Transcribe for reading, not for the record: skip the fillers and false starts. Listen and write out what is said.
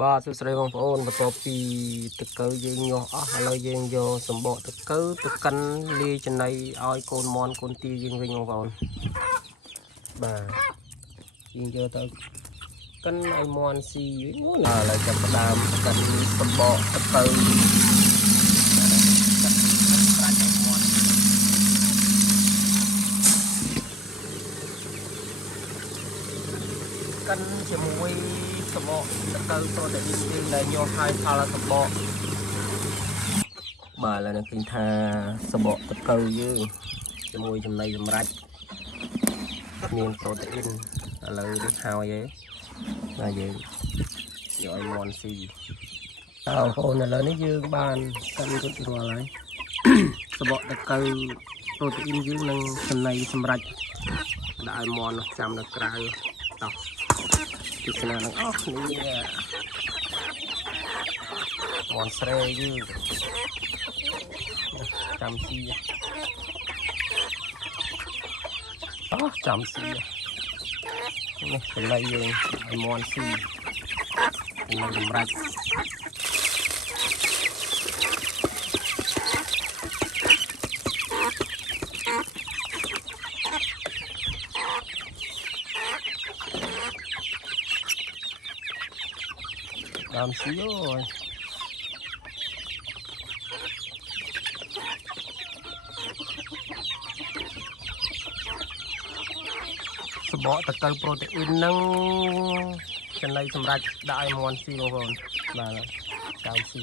បាទសួស្តីបងប្អូនបន្ទាប់ពីទឹកកើយើងញាស់អស់ឥឡូវយើងយកសម្បកទឹកកើទៅកិនលាយចំណីឲ្យកូនមន់កូនទាយើងវិញបងប្អូនបាទយើងយកទៅកិនឲ្យមន់ស៊ីវិញឥឡូវចាប់ផ្ដើមកិនសម្បកទឹកកើកិនជាមួយសម្បកទឹកកើចូលតែយើងដែលញាស់ហើយផលសម្បកបាទឥឡូវនឹងឃើញថាសម្បកទឹកកើយើងជាមួយចំណីសម្រាប់មានប្រូតេអ៊ីនឥឡូវនេះហើយឯងបាទយើងយកឲ្យមន់ស៊ីបងប្អូនឥឡូវនេះយើងបានកិនរួចរាល់ហើយសម្បកទឹកកើប្រូតេអ៊ីនយើងនឹងចំណីសម្រាប់ដាក់ឲ្យមន់ចាំនៅក្រៅតោះទស្សនានឹងអស់គ្នាមន់ស្រែយើងចាំស៊ីចាំស៊ីនេះចំណៃយើងឲ្យមន់ស៊ីចំណៃសម្រាប់ចាំស៊ីអូយសម្បកទឹកកើប្រូតេអ៊ីននឹងចំណីសម្រាប់ដាក់ឲ្យមន់ស៊ីបងប្អូនបាទចាំស៊ី